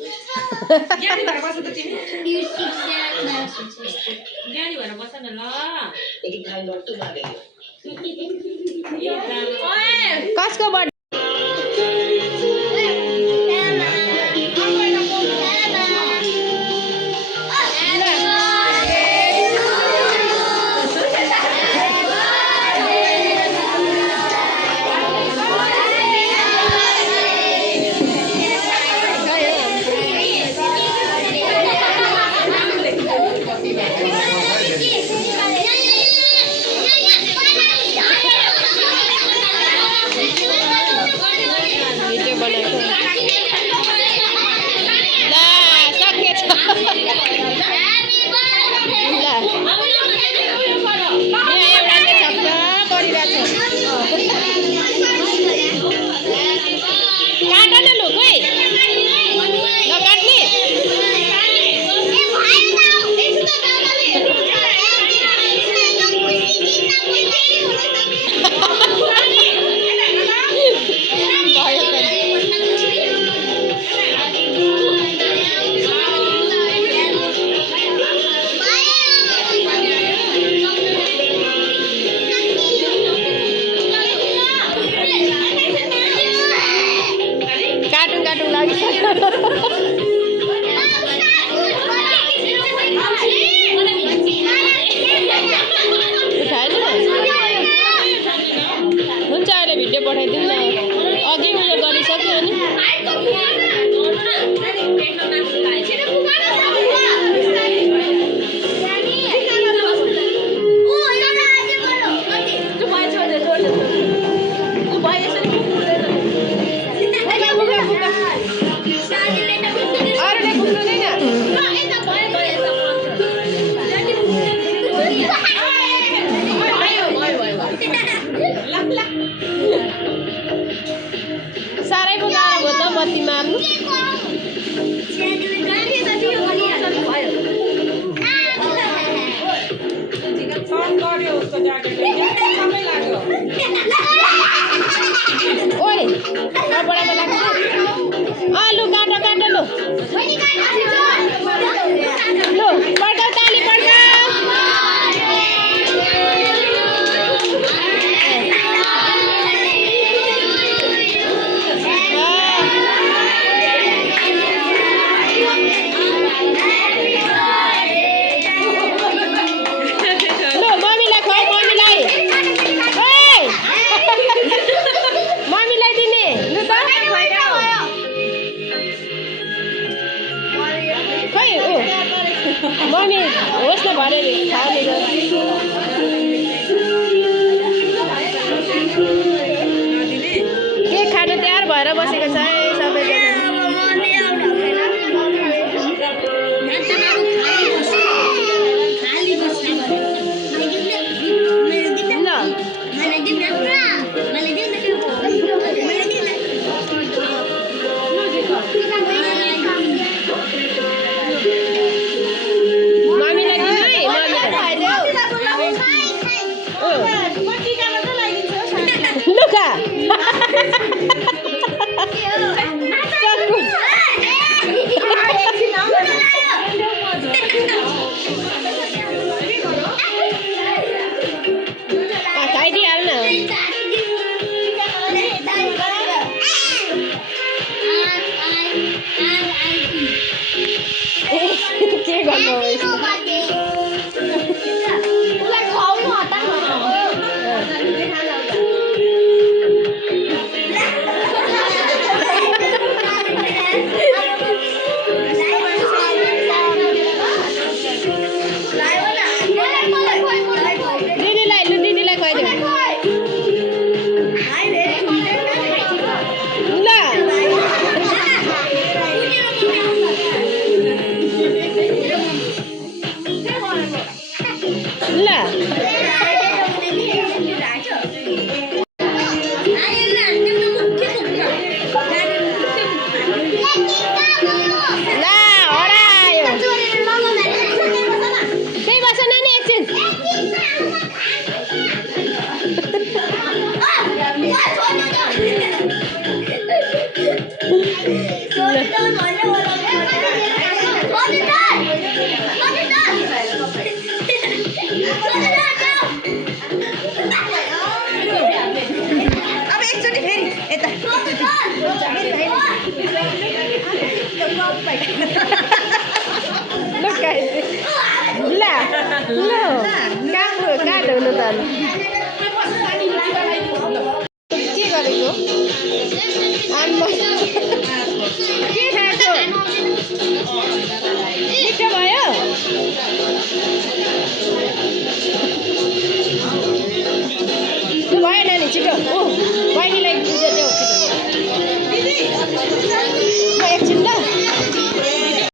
ज्ञानी भएर बस्छ त तिमी ज्ञानी भएर बस्छ न ल कसको बर्थडे हुन्छ अहिले भिडियो पठाइदिउँ न अघि उयो गरिसक्यो अनि साह्रै पो गाह्रो भयो त बत्ती मार्नु ओइ कपडामा लाग्छ लु काटो काटो लु लु पड्काउ ताली पड्काउ मम्मी होस् न भरे खाने के खानु तयार भएर बसेको छ है सबैजना के गर्नु दिदीलाई खुवाइदेऊ ल गाइस ला ल काट हुनु त के गरेको आम्मा